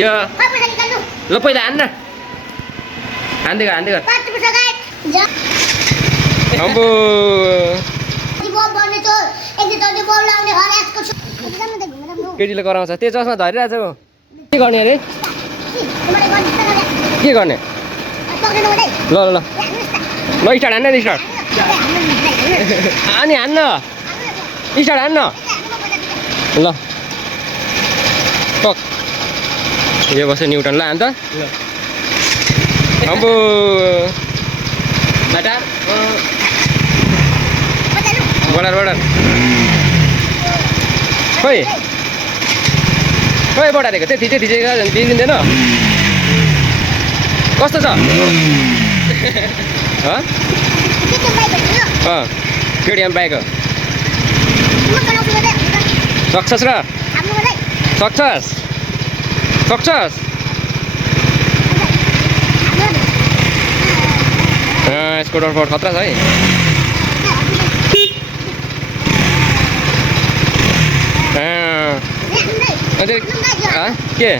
यो ल पहिला हान्न हान्दै अम्बो केटीले कराउँछ त्यो चस्मा धरिरहेको छ के गर्ने अरे के गर्ने ल ल ल स्टार्ट हान्न स्टार्ट अनि हान्न स्टार्ट हान्न ल टक यो बस्यो न्युटन ल हान त अम्बो बटार खोइ बढारेको त्यति दिँदैन कस्तो छ केटिएम बाइक हो सक्सेस र सक्सेस यसको डरफोट खतरा छ है के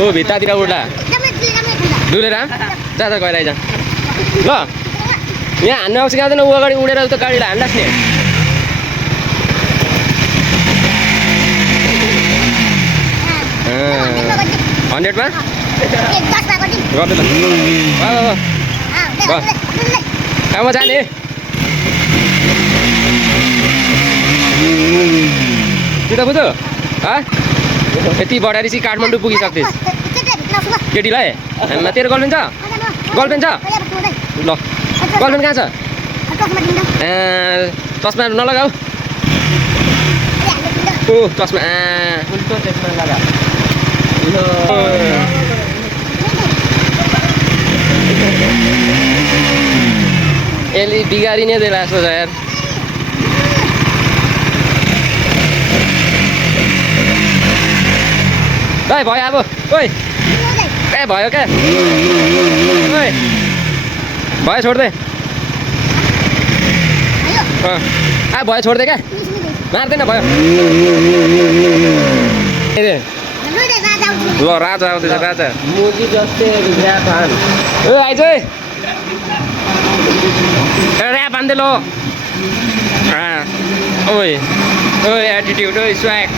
ओ भित्तातिर उड्ला डुलेर जा गएर आइज ल यहाँ हान्नु आउँछ जाँदैन ऊ अगाडि उडेर त गाडीलाई हान्नुहोस् नि 100 मा गर्दै ल कहाँमा जाने त्यो त बुझ्यो यति बढाएर चाहिँ काठमाडौँ पुगिसक्थेस् केटीलाई तेरो गर्लफ्रेन्ड छ ल गर्लफ्रेन्ड कहाँ छ चस्मा नलगाऊ ओ चस्मा यसले बिगारिने दिएर जस्तो छ यार भाइ भयो अब ओइ ए भयो क्या ओइ भयो छोड्दै भयो छोड्दै क्या मार्दैन भयो ल राजा आउँदैछ राजा मोदी जस्तै ए आइज है ऱ्याप हान्दै ल ओइ एटिट्युड ओइ स्वैग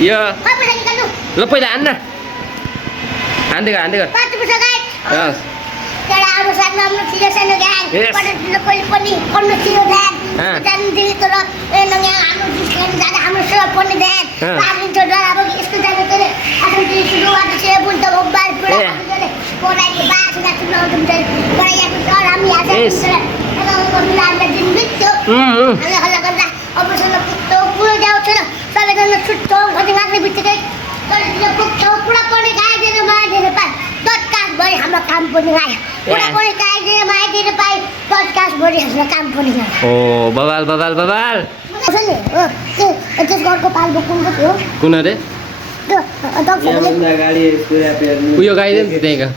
यो ल पहिला हान्न हान्दै गर ओ बबाल कुन अरे उयो गाडी त्यहीँका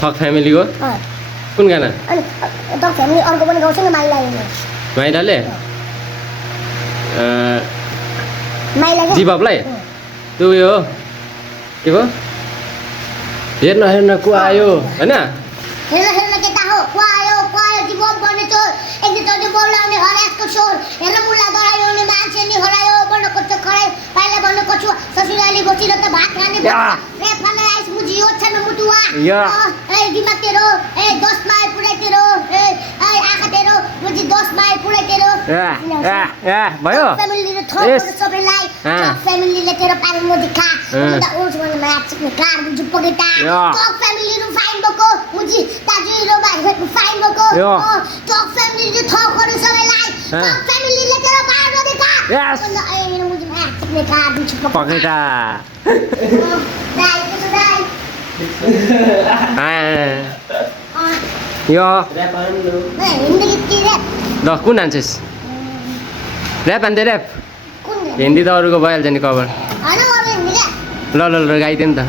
थक फ्यामिलीको कुन गाना माइलाले जीवलाई त्यो उयो हो के भयो हेर्न को आयो होइन हेर्न केटा हो को आयो जीवन गर्ने चोर एकचोटि बोलाउने हरासको स्वर हेर्न मुला दराउने मान्छे नि हरायो बन्नको त खरायो पाइला बन्नको छु ससुराली बसिलो त भात खाने रे फले आइस मुजियो छन मुटुवा ए दिमाग तेरो ए 10 माइ पुरै तेरो ए आँखा तेरो मुजी 10 माइ पुरै तेरो भयो फ्यामिलीले थोक सबैलाई फ्यामिलीले तेरो पानी मोदी खा मुदा ओज भने म्याच नि कार मुजी पगेटा थोक फ्यामिलीले फाइन बको मुजी ताजुरो भाइ फाइन बको थोक फ्यामिलीले थोकहरु सबैलाई थोक फ्यामिलीले तेरो पानी मोदी खा मुदा ए मुजी म्याच नि कार मुजी पगेटा यो ल कुन हान्छस् ऱ्याप हान्दै ऱ्याप हिन्दी त अरूको भइहाल्छ नि कभर ल गाइदिउँ नि त